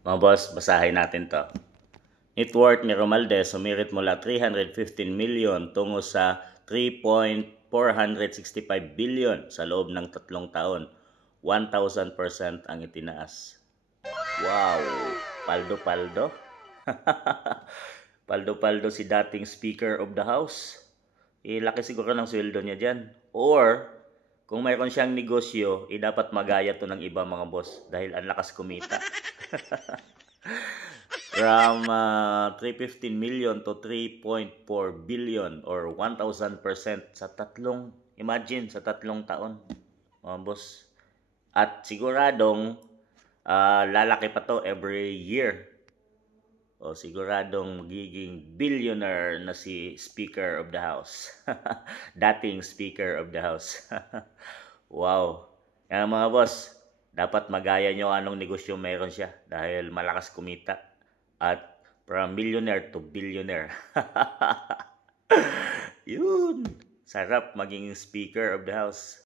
Mga boss, basahin natin to. Net worth ni Romualdez sumirit mula 315 million tungo sa 3.465 billion sa loob ng 3 taon. 1,000% ang itinaas. Wow! Paldo-paldo? Paldo-paldo si dating Speaker of the House. Laki siguro ng sweldo niya dyan. Or, kung mayroon siyang negosyo, dapat magaya to ng iba mga boss dahil ang lakas kumita. From 315 million to 3.4 billion or 1,000% sa tatlong taon, mga boss. At siguradong lalaki pa to every year. O siguradong magiging billionaire na si Speaker of the House. Dating Speaker of the House. Wow. Kaya mga boss, dapat magaya nyo anong negosyo meron siya dahil malakas kumita. At from millionaire to billionaire. Yun. Sarap maging Speaker of the House.